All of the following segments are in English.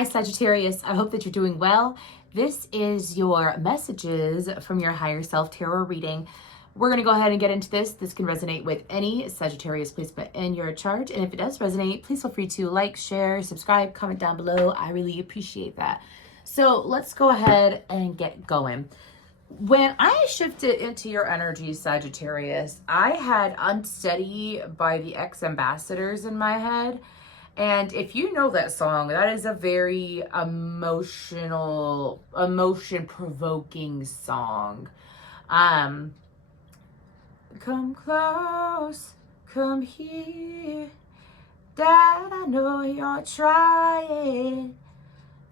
Hi, Sagittarius. I hope that you're doing well. This is your messages from your higher self tarot reading. We're going to go ahead and get into this. This can resonate with any Sagittarius placement in your chart. And if it does resonate, please feel free to like, share, subscribe, comment down below. I really appreciate that. So let's go ahead and get going. When I shifted into your energy, Sagittarius, I had Unsteady by the Ex-Ambassadors in my head. And if you know that song, that is a very emotion-provoking song. Come close, come here. Dad, I know you're trying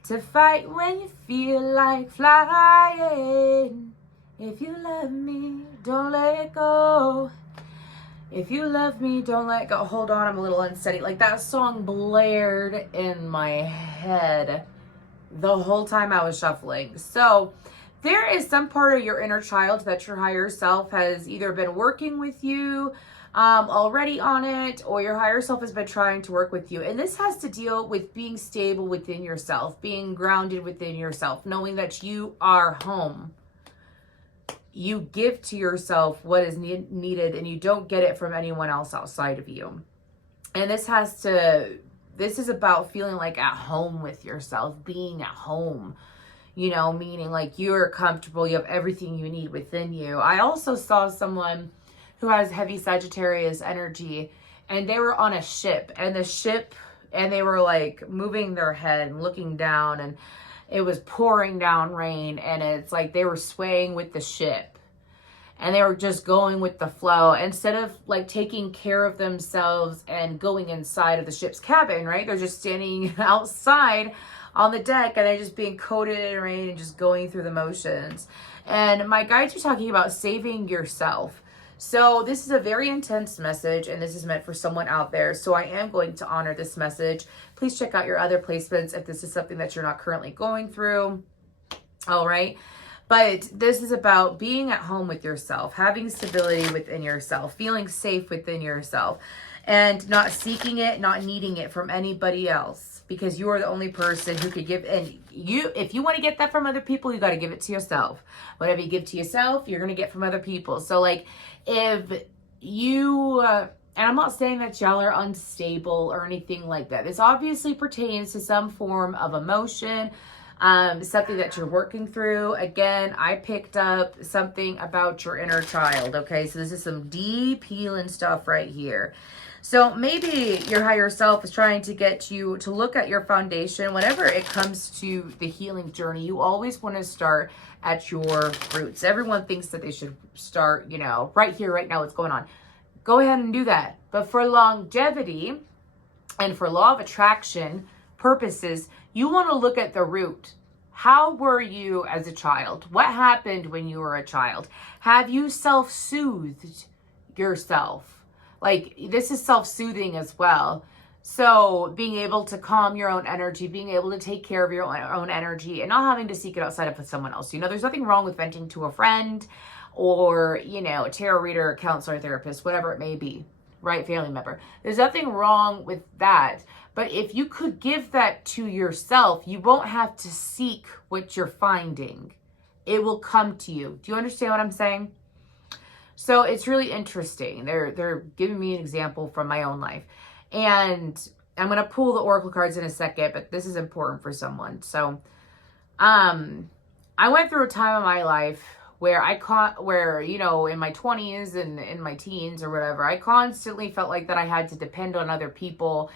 to fight when you feel like flying. If you love me, don't let it go. If you love me, don't let go. Hold on, I'm a little unsteady. Like, that song blared in my head the whole time I was shuffling. So there is some part of your inner child that your higher self has either been working with you already on it, or your higher self has been trying to work with you. And this has to deal with being stable within yourself, being grounded within yourself, knowing that you are home. You give to yourself what is needed, and you don't get it from anyone else outside of you. And this is about feeling like at home with yourself, being at home, you know, meaning like you're comfortable, you have everything you need within you. I also saw someone who has heavy Sagittarius energy, and they were on a ship, and they were like moving their head and looking down, and it was pouring down rain, and it's like they were swaying with the ship, and they were just going with the flow instead of like taking care of themselves and going inside of the ship's cabin, right? They're just standing outside on the deck, and they're just being coated in rain and just going through the motions. And my guides are talking about saving yourself. So this is a very intense message, and this is meant for someone out there. So I am going to honor this message. Please check out your other placements if this is something that you're not currently going through. All right. But this is about being at home with yourself, having stability within yourself, feeling safe within yourself, and not seeking it, not needing it from anybody else, because you are the only person who could give. And if you want to get that from other people, you got to give it to yourself. Whatever you give to yourself, you're going to get from other people. So like, if you, and I'm not saying that y'all are unstable or anything like that. This obviously pertains to some form of emotion, something that you're working through. Again, I picked up something about your inner child. Okay, so this is some deep healing stuff right here. So maybe your higher self is trying to get you to look at your foundation. Whenever it comes to the healing journey, you always want to start at your roots. Everyone thinks that they should start, you know, right here, right now, what's going on. Go ahead and do that. But for longevity and for law of attraction purposes, you want to look at the root. How were you as a child? What happened when you were a child? Have you self-soothed yourself? Like, this is self-soothing as well. So being able to calm your own energy, being able to take care of your own energy, and not having to seek it outside of someone else. You know, there's nothing wrong with venting to a friend or, you know, a tarot reader, counselor, therapist, whatever it may be, right? Family member. There's nothing wrong with that. But if you could give that to yourself, you won't have to seek what you're finding. It will come to you. Do you understand what I'm saying? So it's really interesting. They're giving me an example from my own life. And I'm going to pull the oracle cards in a second, but this is important for someone. So I went through a time of my life where, you know, in my 20s and in my teens or whatever, I constantly felt like that I had to depend on other people.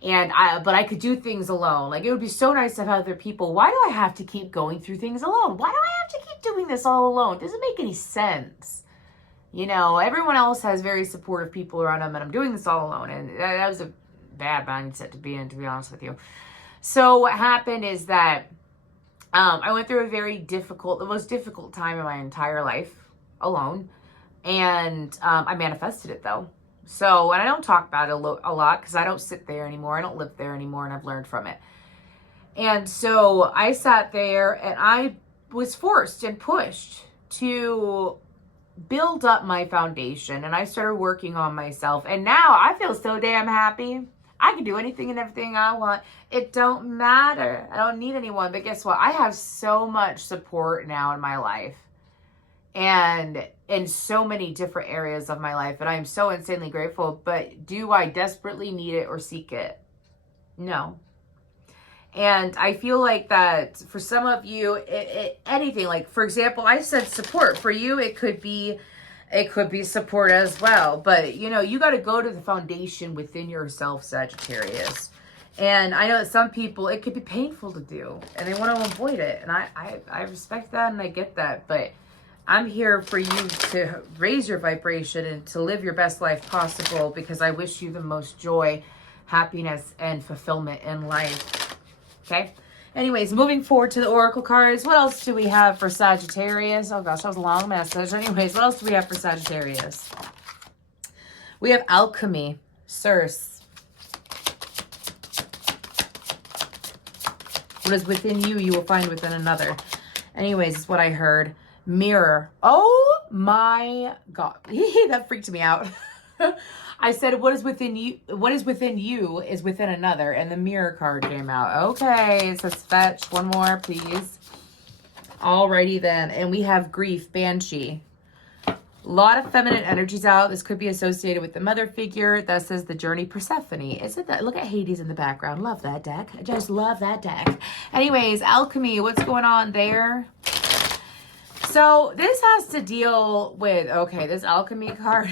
But I could do things alone. Like, it would be so nice to have other people. Why do I have to keep going through things alone? Why do I have to keep doing this all alone? It doesn't make any sense. You know, everyone else has very supportive people around them, and I'm doing this all alone. And that was a bad mindset to be in, to be honest with you. So what happened is that I went through the most difficult time in my entire life alone. And I manifested it, though. So, and I don't talk about it a lot because I don't sit there anymore. I don't live there anymore, and I've learned from it. And so I sat there, and I was forced and pushed to build up my foundation, and I started working on myself, and now I feel so damn happy. I can do anything and everything I want. It don't matter. I don't need anyone. But guess what? I have so much support now in my life. And in so many different areas of my life. And I am so insanely grateful. But do I desperately need it or seek it? No. And I feel like that for some of you, anything, like, for example, I said support. For you, it could be support as well. But, you know, you got to go to the foundation within yourself, Sagittarius. And I know that some people, it could be painful to do, and they want to avoid it. And I respect that, and I get that. But I'm here for you to raise your vibration and to live your best life possible, because I wish you the most joy, happiness, and fulfillment in life. Okay. Anyways, moving forward to the Oracle cards. What else do we have for Sagittarius? Oh gosh, that was a long message. Anyways, what else do we have for Sagittarius? We have Alchemy, Source. What is within you, you will find within another. Anyways, it's what I heard. Mirror. Oh my God. That freaked me out. I said, what is within you is within another. And the Mirror card came out. Okay. It says fetch. One more, please. Alrighty then. And we have Grief, Banshee. A lot of feminine energies out. This could be associated with the mother figure. That says the journey, Persephone. Isn't that? Look at Hades in the background. Love that deck. I just love that deck. Anyways, Alchemy. What's going on there? So this has to deal with, okay, this Alchemy card.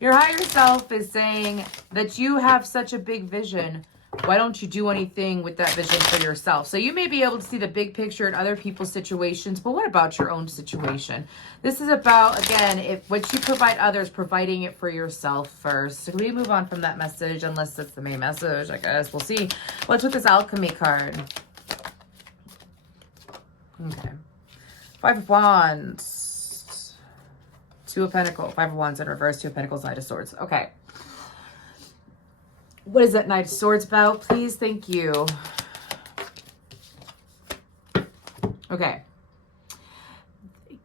Your higher self is saying that you have such a big vision. Why don't you do anything with that vision for yourself? So you may be able to see the big picture in other people's situations, but what about your own situation? This is about, again, if what you provide others, providing it for yourself first. So we move on from that message, unless that's the main message, I guess. We'll see. What's with this Alchemy card? Okay. Five of Wands. Two of Pentacles. Five of Wands in reverse. Two of Pentacles. Knight of Swords. Okay. What is that Knight of Swords about, please? Thank you. Okay.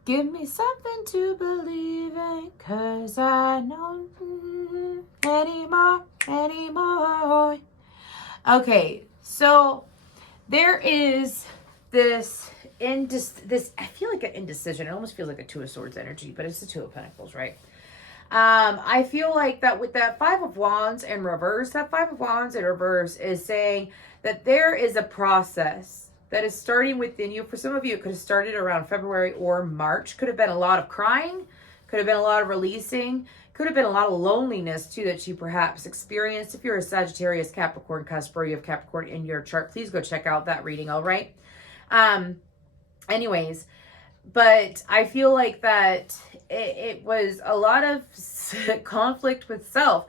Give me something to believe in, 'cause I know anymore. Okay, so there is this I feel like an indecision. It almost feels like a Two of Swords energy, but it's the Two of Pentacles, right? I feel like that with that Five of Wands in reverse, that Five of Wands in reverse is saying that there is a process that is starting within you. For some of you, it could have started around February or March. Could have been a lot of crying, could have been a lot of releasing, could have been a lot of loneliness too that you perhaps experienced. If you're a Sagittarius, Capricorn, cusp, or you have Capricorn in your chart, please go check out that reading, all right? Anyways, but I feel like that it was a lot of conflict with self,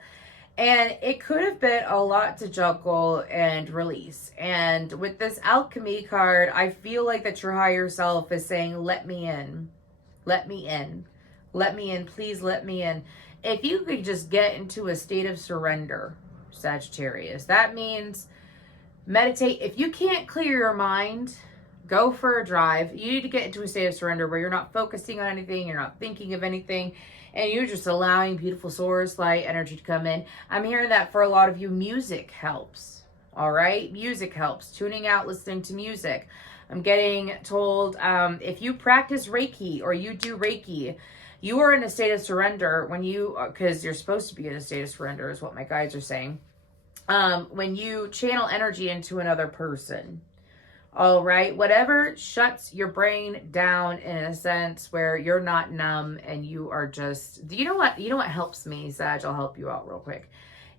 and it could have been a lot to juggle and release. And with this Alchemy card, I feel like that your higher self is saying, let me in, let me in, let me in, please let me in. If you could just get into a state of surrender, Sagittarius, that means meditate. If you can't clear your mind, go for a drive. You need to get into a state of surrender where you're not focusing on anything, you're not thinking of anything, and you're just allowing beautiful source light energy to come in. I'm hearing that for a lot of you, music helps. All right? Music helps. Tuning out, listening to music. I'm getting told if you practice Reiki or you do Reiki, you are in a state of surrender when you, because you're supposed to be in a state of surrender is what my guides are saying. When you channel energy into another person. All right, whatever shuts your brain down in a sense where you're not numb and you are just, you know what helps me, Sag, I'll help you out real quick,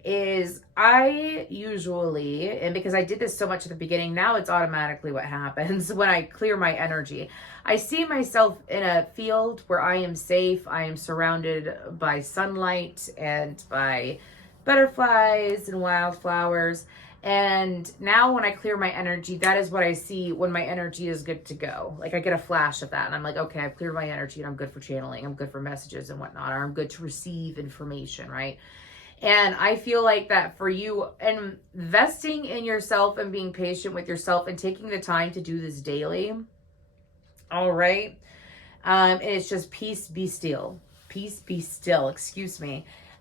is I usually, and because I did this so much at the beginning, now it's automatically what happens when I clear my energy. I see myself in a field where I am safe. I am surrounded by sunlight and by butterflies and wildflowers. And now when I clear my energy, that is what I see when my energy is good to go. Like I get a flash of that and I'm like, okay, I've cleared my energy and I'm good for channeling. I'm good for messages and whatnot, or I'm good to receive information, right? And I feel like that for you, investing in yourself and being patient with yourself and taking the time to do this daily. All right. And it's just peace, be still. Peace, be still. Excuse me.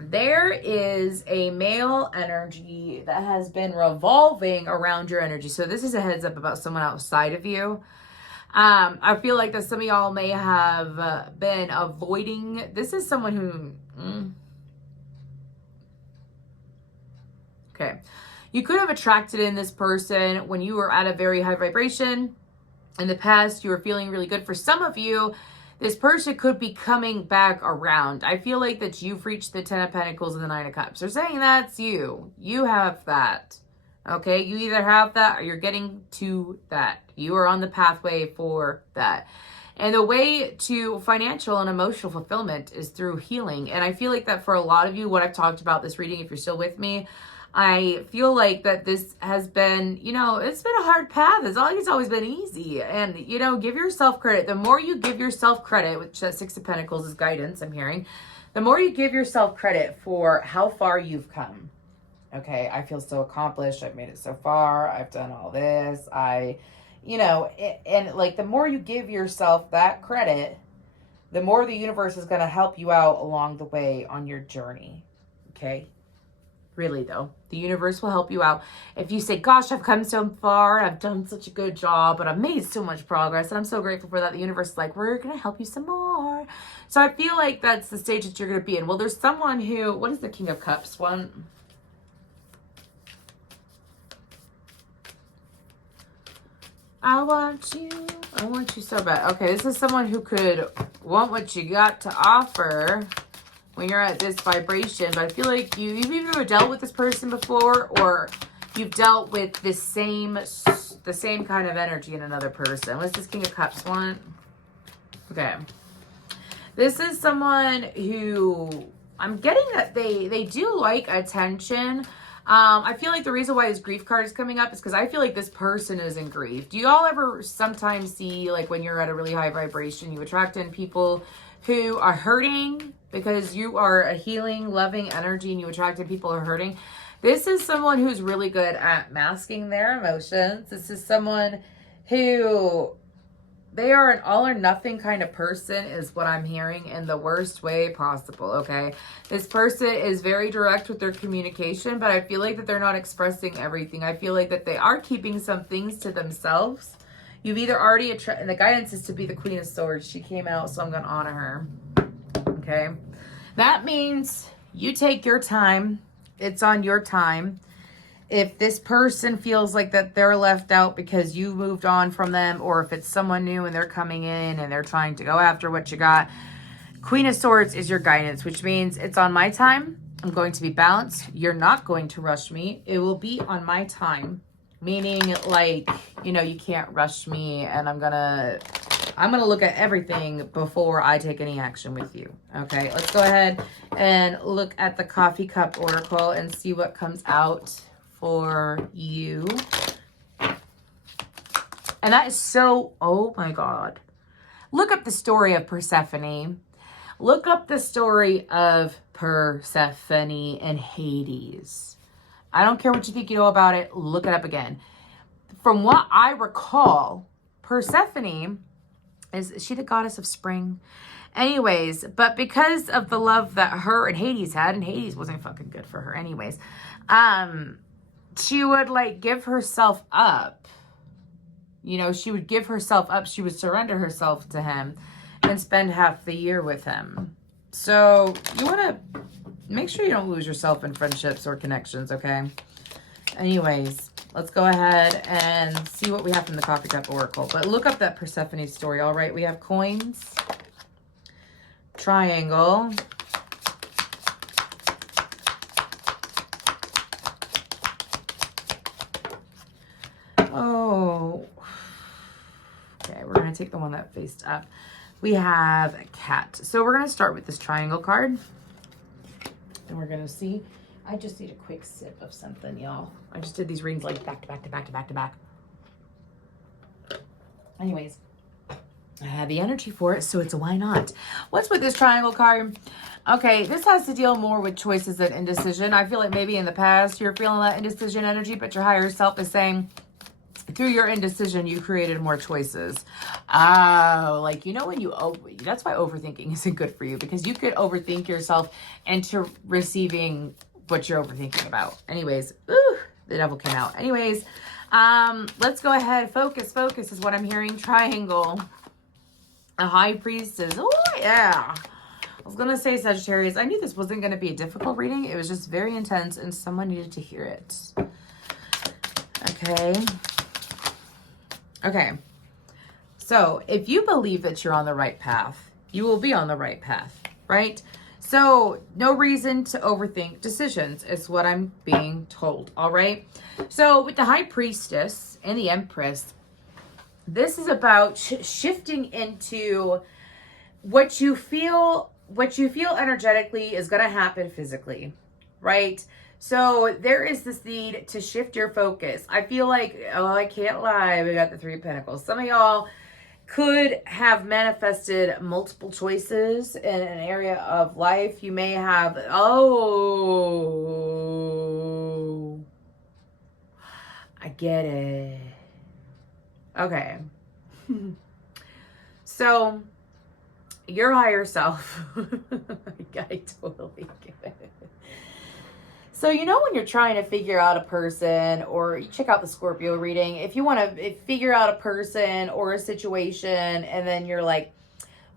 there is a male energy that has been revolving around your energy. So this is a heads up about someone outside of you. I feel like that some of y'all may have been avoiding. This is someone who, okay. You could have attracted in this person when you were at a very high vibration. In the past, you were feeling really good. For some of you, this person could be coming back around. I feel like that you've reached the 10 of Pentacles and the 9 of Cups. They're saying that's you. You have that. Okay? You either have that or you're getting to that. You are on the pathway for that. And the way to financial and emotional fulfillment is through healing. And I feel like that for a lot of you, what I've talked about this reading, if you're still with me, I feel like that this has been, you know, it's been a hard path. It's always been easy. And, you know, give yourself credit. The more you give yourself credit, which that 6 of Pentacles is guidance, I'm hearing, the more you give yourself credit for how far you've come. Okay, I feel so accomplished. I've made it so far. I've done all this. And like the more you give yourself that credit, the more the universe is going to help you out along the way on your journey. Okay? Really though, the universe will help you out. If you say, gosh, I've come so far, I've done such a good job, but I've made so much progress, and I'm so grateful for that. The universe is like, we're going to help you some more. So I feel like that's the stage that you're going to be in. Well, there's someone who, what is the King of Cups one? I want you so bad. Okay, this is someone who could want what you got to offer when you're at this vibration, but I feel like you've either dealt with this person before or you've dealt with the same kind of energy in another person. What's this King of Cups want? Okay. This is someone who I'm getting that they do like attention. I feel like the reason why this grief card is coming up is because I feel like this person is in grief. Do you all ever sometimes see, like when you're at a really high vibration, you attract in people who are hurting because you are a healing, loving energy and you attract in people who are hurting? This is someone who's really good at masking their emotions. This is someone who, they are an all or nothing kind of person is what I'm hearing in the worst way possible, okay? This person is very direct with their communication, but I feel like that they're not expressing everything. I feel like that they are keeping some things to themselves. You've either already attracted, and the guidance is to be the Queen of Swords. She came out, so I'm going to honor her, okay? That means you take your time. It's on your time. If this person feels like that they're left out because you moved on from them, or if it's someone new and they're coming in and they're trying to go after what you got, Queen of Swords is your guidance, which means it's on my time. I'm going to be balanced. You're not going to rush me. It will be on my time, meaning like, you know, you can't rush me, and I'm gonna look at everything before I take any action with you. Okay, let's go ahead and look at the Coffee Cup Oracle and see what comes out for you. And that is so, oh my God. Look up the story of Persephone. Look up the story of Persephone and Hades. I don't care what you think you know about it. Look it up again. From what I recall, Persephone is she the goddess of spring? Anyways, but because of the love that her and Hades had, and Hades wasn't fucking good for her anyways, she would like give herself up. You know, she would give herself up. She would surrender herself to him and spend half the year with him. So you want to make sure you don't lose yourself in friendships or connections, okay? Anyways, let's go ahead and see what we have from the Coffee Cup Oracle. But look up that Persephone story, all right? We have coins, triangle, oh, okay, we're going to take the one that faced up. We have a cat. So we're going to start with this triangle card. And we're going to see. I just need a quick sip of something, y'all. I just did these readings like back to back to back to back to back. Anyways, I have the energy for it, so it's a why not. What's with this triangle card? Okay, this has to deal more with choices and indecision. I feel like maybe in the past you're feeling that indecision energy, but your higher self is saying, through your indecision, you created more choices. Oh, like, you know, when you, that's why overthinking isn't good for you, because you could overthink yourself into receiving what you're overthinking about. Anyways, the devil came out. Anyways, let's go ahead. Focus is what I'm hearing. Triangle. A high priestess. Oh, yeah. I was going to say Sagittarius. I knew this wasn't going to be a difficult reading. It was just very intense and someone needed to hear it. Okay. Okay. So if you believe that you're on the right path, you will be on the right path, right? So no reason to overthink decisions is what I'm being told. All right. So with the high priestess and the empress, this is about shifting into what you feel energetically is going to happen physically, right? So there is this need to shift your focus. I feel like, oh, I can't lie, we got the Three of Pentacles. Some of y'all could have manifested multiple choices in an area of life. You may have, oh, I get it. Okay. So your higher self, I totally get it. So, you know, when you're trying to figure out a person, or you check out the Scorpio reading, if you want to figure out a person or a situation, and then you're like,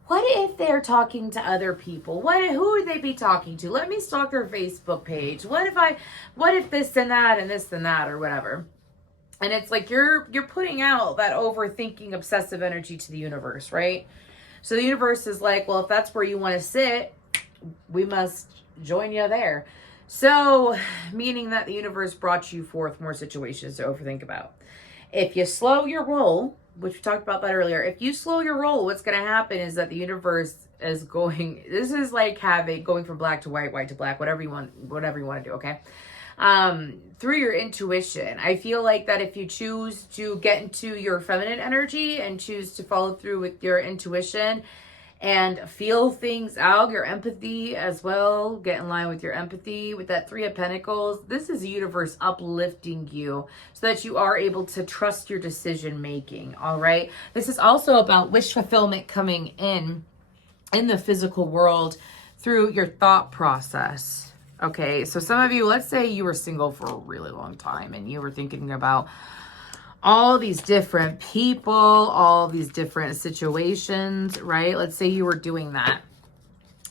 what if they're talking to other people? Who would they be talking to? Let me stalk their Facebook page. What if this and that and this and that, or whatever. And it's like you're putting out that overthinking, obsessive energy to the universe, right? So the universe is like, well, if that's where you want to sit, we must join you there. So, meaning that the universe brought you forth more situations to overthink about. If you slow your roll, which we talked about that earlier, if you slow your roll, what's going to happen is that the universe is going, this is like going from black to white, white to black, whatever you want to do, okay? Through your intuition. I feel like that if you choose to get into your feminine energy and choose to follow through with your intuition and feel things out, your empathy as well, get in line with your empathy. With that Three of Pentacles, this is the universe uplifting you so that you are able to trust your decision making, all right? This is also about wish fulfillment coming in the physical world through your thought process. Okay, so some of you, let's say you were single for a really long time and you were thinking about all these different people, all these different situations, right? Let's say you were doing that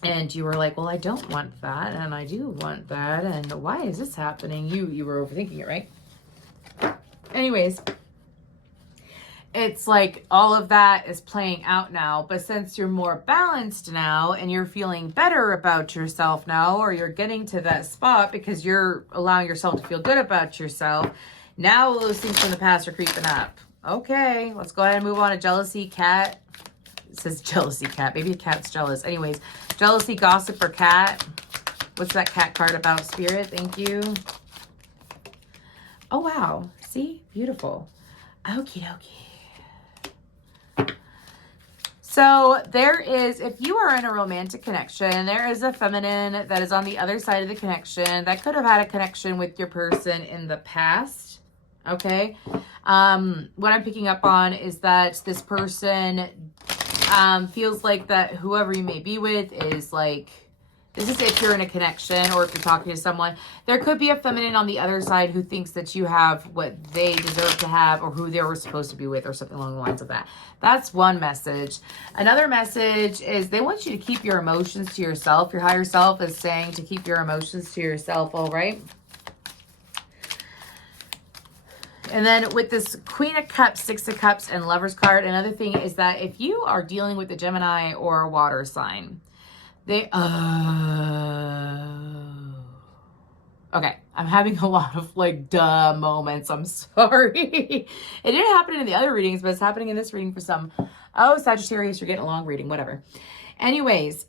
and you were like, well, I don't want that and I do want that, and why is this happening? You were overthinking it, right? Anyways, it's like all of that is playing out now, but since you're more balanced now and you're feeling better about yourself now, or you're getting to that spot because you're allowing yourself to feel good about yourself, now those things from the past are creeping up. Okay, let's go ahead and move on to jealousy, cat. It says jealousy, cat. Maybe a cat's jealous. Anyways, jealousy, gossip, or cat. What's that cat card about, Spirit? Thank you. Oh, wow. See? Beautiful. Okie dokie. So there is, if you are in a romantic connection, there is a feminine that is on the other side of the connection that could have had a connection with your person in the past. Okay. What I'm picking up on is that this person feels like that whoever you may be with is like, this is if you're in a connection or if you're talking to someone, there could be a feminine on the other side who thinks that you have what they deserve to have or who they were supposed to be with or something along the lines of that. That's one message. Another message is they want you to keep your emotions to yourself. Your higher self is saying to keep your emotions to yourself, all right? And then with this Queen of Cups, Six of Cups, and Lover's card, another thing is that if you are dealing with a Gemini or a water sign, they, okay, I'm having a lot of like duh moments. I'm sorry. It didn't happen in the other readings, but it's happening in this reading for some. Oh, Sagittarius, you're getting a long reading, whatever. Anyways,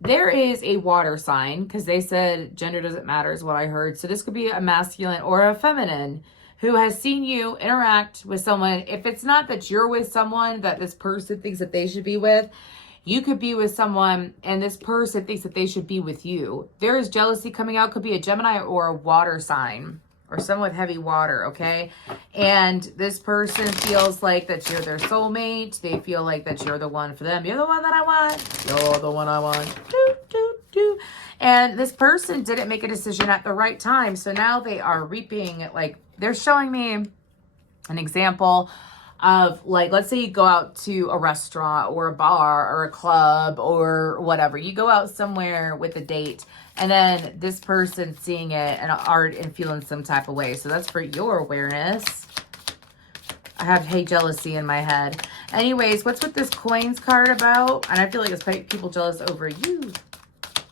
there is a water sign because they said gender doesn't matter is what I heard. So this could be a masculine or a feminine who has seen you interact with someone. If it's not that you're with someone that this person thinks that they should be with, you could be with someone and this person thinks that they should be with you. There is jealousy coming out. Could be a Gemini or a water sign. or someone with heavy water, okay? And this person feels like that you're their soulmate. They feel like that you're the one for them. You're the one that I want. You're the one I want. Do, do, do. And this person didn't make a decision at the right time. So now they are reaping, like, they're showing me an example of, like, let's say you go out to a restaurant or a bar or a club or whatever. You go out somewhere with a date, and then this person seeing it and art and feeling some type of way. So that's for your awareness. I have hey jealousy in my head. Anyways, what's with this coins card about? And I feel like it's people jealous over you,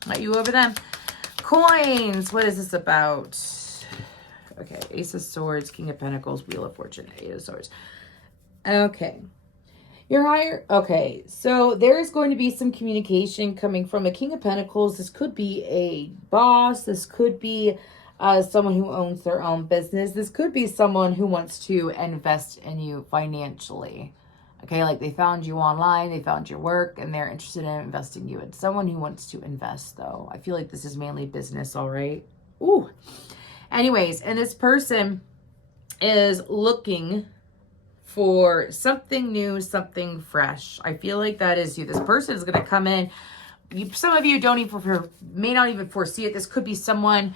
not you over them. Coins, what is this about? Okay, Ace of Swords, King of Pentacles, Wheel of Fortune, Eight of Swords. Okay. You're higher. Okay, so there is going to be some communication coming from a King of Pentacles. This could be a boss. This could be someone who owns their own business. This could be someone who wants to invest in you financially. Okay, like they found you online, they found your work, and they're interested in investing you. It's someone who wants to invest, though. I feel like this is mainly business, all right? Ooh. Anyways, and this person is looking for something new, something fresh. I feel like that is you. This person is going to come in. Some of you may not even foresee it. This could be someone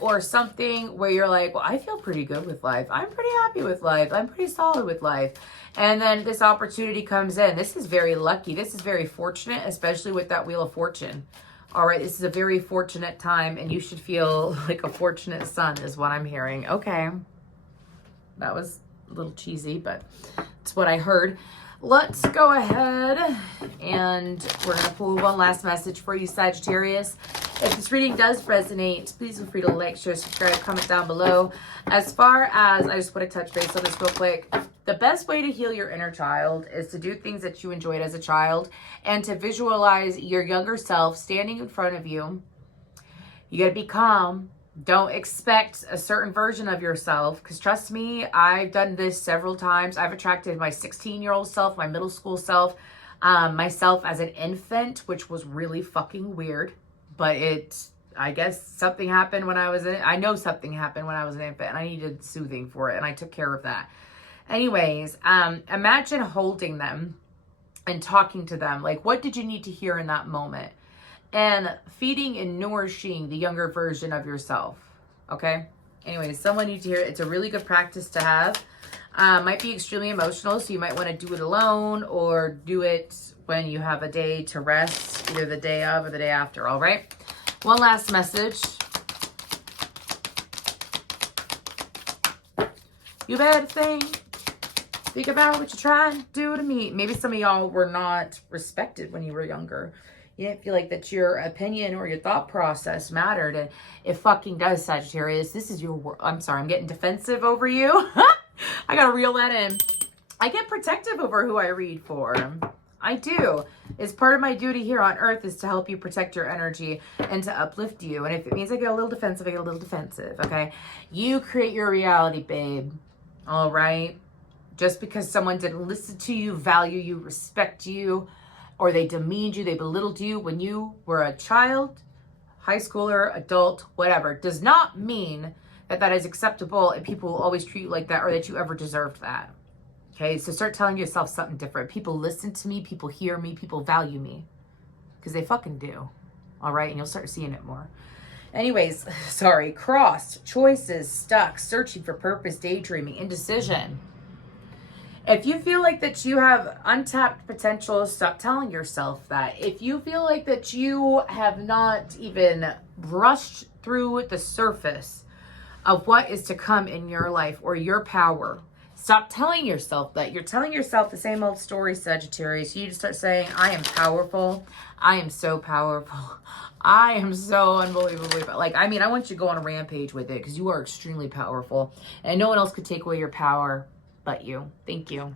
or something where you're like, well, I feel pretty good with life. I'm pretty happy with life. I'm pretty solid with life. And then this opportunity comes in. This is very lucky. This is very fortunate, especially with that Wheel of Fortune. All right, this is a very fortunate time, and you should feel like a fortunate son is what I'm hearing. Okay. That was a little cheesy, but it's what I heard. Let's go ahead and we're going to pull one last message for you, Sagittarius. If this reading does resonate, please feel free to like, share, subscribe, comment down below. As far as, I just want to touch base on this real quick. The best way to heal your inner child is to do things that you enjoyed as a child and to visualize your younger self standing in front of you. You got to be calm. Don't expect a certain version of yourself, because trust me, I've done this several times. I've attracted my 16-year-old self, my middle school self, myself as an infant, which was really fucking weird. But I guess something happened when I was I know something happened when I was an infant, and I needed soothing for it, and I took care of that. Anyways, imagine holding them and talking to them. Like, what did you need to hear in that moment? And feeding and nourishing the younger version of yourself. Okay? Anyways, someone needs to hear it. It's a really good practice to have. Might be extremely emotional, so you might want to do it alone or do it when you have a day to rest, either the day of or the day after, all right? One last message. You better think about what you're trying to do to me. Maybe some of y'all were not respected when you were younger. You didn't feel like that your opinion or your thought process mattered. And it fucking does, Sagittarius. This is your I'm sorry, I'm getting defensive over you. I gotta reel that in. I get protective over who I read for. I do. It's part of my duty here on earth is to help you protect your energy and to uplift you. And if it means I get a little defensive, I get a little defensive, okay? You create your reality, babe. All right? Just because someone didn't listen to you, value you, respect you, or they demeaned you, they belittled you when you were a child, high schooler, adult, whatever, does not mean that that is acceptable and people will always treat you like that or that you ever deserved that. Okay, so start telling yourself something different. People listen to me, people hear me, people value me. Because they fucking do. All right, and you'll start seeing it more. Anyways, sorry, crossed, choices, stuck, searching for purpose, daydreaming, indecision. If you feel like that you have untapped potential, stop telling yourself that. If you feel like that you have not even brushed through the surface of what is to come in your life or your power, stop telling yourself that. You're telling yourself the same old story, Sagittarius. You need to start saying, I am powerful. I am so powerful. I am so unbelievably, like, I mean, I want you to go on a rampage with it because you are extremely powerful and no one else could take away your power but you. Thank you.